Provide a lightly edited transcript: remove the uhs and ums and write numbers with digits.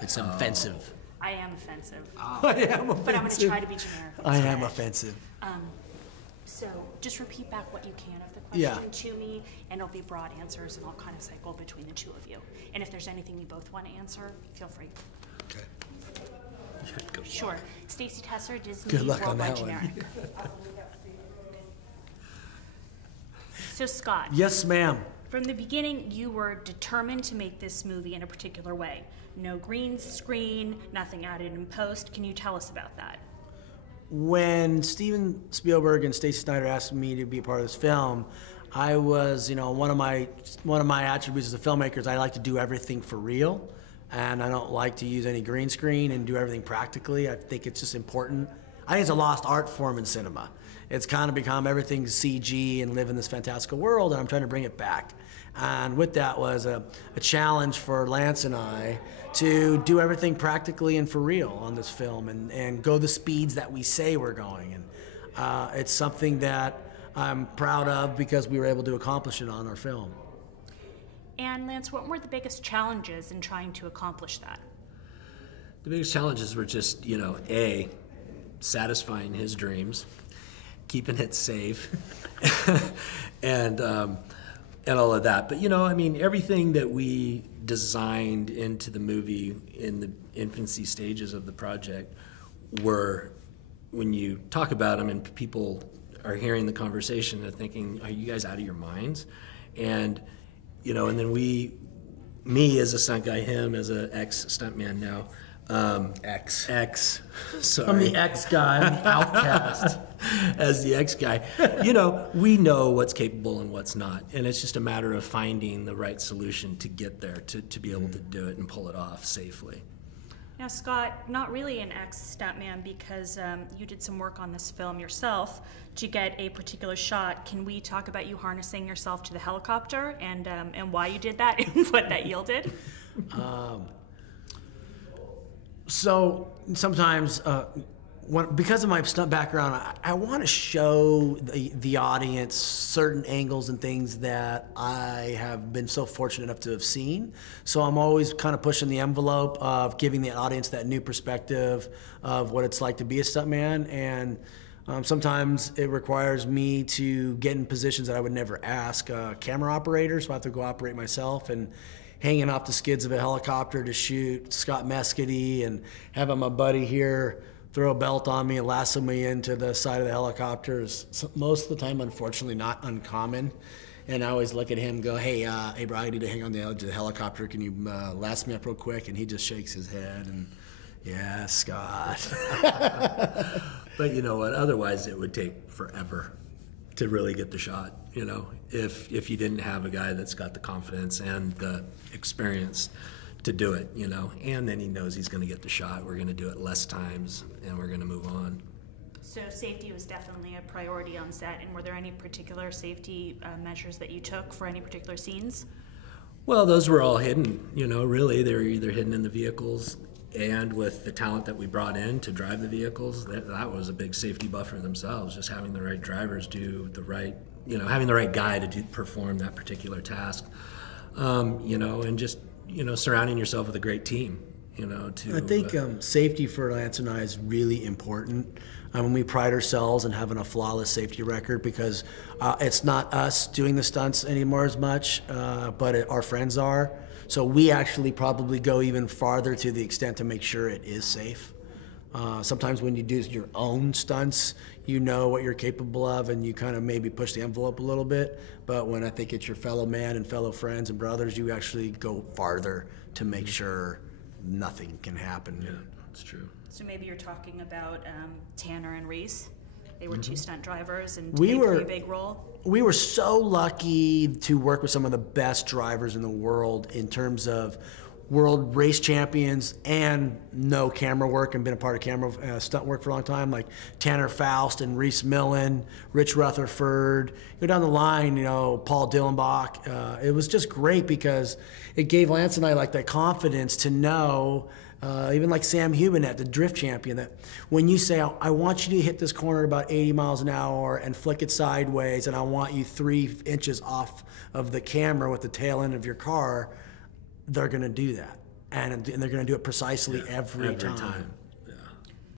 It's offensive. I am offensive. I am offensive. But I'm going to try to be generic. I am offensive. So just repeat back what you can of the question to me, and it'll be broad answers, and I'll kind of cycle between the two of you. And if there's anything you both want to answer, feel free. Okay. Sure. Stacy Tesser, Disney Good luck on Worldwide that one. Generic. So Scott. Yes, ma'am. From the beginning, you were determined to make this movie in a particular way. No green screen, nothing added in post. Can you tell us about that? When Steven Spielberg and Stacey Snider asked me to be a part of this film, I was, one of my attributes as a filmmaker is I like to do everything for real, and I don't like to use any green screen and do everything practically. I think it's just important. I think it's a lost art form in cinema. It's kind of become everything CG and live in this fantastical world, and I'm trying to bring it back. And with that was a challenge for Lance and I to do everything practically and for real on this film and go the speeds that we say we're going. And it's something that I'm proud of because we were able to accomplish it on our film. And Lance, what were the biggest challenges in trying to accomplish that? The biggest challenges were just, A, satisfying his dreams, keeping it safe, and all of that. But everything that we designed into the movie in the infancy stages of the project were, when you talk about them and people are hearing the conversation, they're thinking, "Are you guys out of your minds?" And and then me as a stunt guy, him as an ex-stuntman now. Sorry. I'm the ex guy, I'm the outcast. As the ex guy, we know what's capable and what's not, and it's just a matter of finding the right solution to get there, to be able to do it and pull it off safely. Now, Scott, not really an ex-stuntman because you did some work on this film yourself to get a particular shot. Can we talk about you harnessing yourself to the helicopter and why you did that and what that yielded? So sometimes, because of my stunt background, I want to show the audience certain angles and things that I have been so fortunate enough to have seen. So I'm always kind of pushing the envelope of giving the audience that new perspective of what it's like to be a stuntman. And sometimes it requires me to get in positions that I would never ask camera operators, so I have to go operate myself, and hanging off the skids of a helicopter to shoot Scott Mescudi, and having my buddy here throw a belt on me and lasso me into the side of the helicopter is most of the time, unfortunately, not uncommon. And I always look at him and go, hey bro, I need to hang on the edge of the helicopter. Can you lasso me up real quick? And he just shakes his head and, yeah, Scott. But you know what? Otherwise, it would take forever to really get the shot. If you didn't have a guy that's got the confidence and the experience to do it, and then he knows he's going to get the shot. We're going to do it less times, and we're going to move on. So safety was definitely a priority on set, and were there any particular safety measures that you took for any particular scenes? Well, those were all hidden, really. They were either hidden in the vehicles, and with the talent that we brought in to drive the vehicles, that was a big safety buffer themselves, just having the right drivers do the right, having the right guy to perform that particular task, and just, surrounding yourself with a great team. I think safety for Lance and I is really important. When we pride ourselves in having a flawless safety record, because it's not us doing the stunts anymore as much, but our friends are. So we actually probably go even farther to the extent to make sure it is safe. Sometimes when you do your own stunts, you know what you're capable of and you kind of maybe push the envelope a little bit. But when I think it's your fellow man and fellow friends and brothers, you actually go farther to make sure nothing can happen. Yeah, that's true. So maybe you're talking about Tanner and Reese. They were two stunt drivers and We played were- a big role. We were so lucky to work with some of the best drivers in the world in terms of world race champions and no camera work and been a part of camera stunt work for a long time, like Tanner Faust and Reese Millen, Rich Rutherford. Go down the line, Paul Dillenbach. It was just great because it gave Lance and I like that confidence to know, even like Sam Hubenet, the drift champion, that when you say, I want you to hit this corner at about 80 miles an hour and flick it sideways, and I want you 3 inches off of the camera with the tail end of your car, they're going to do that. and they're going to do it precisely every time.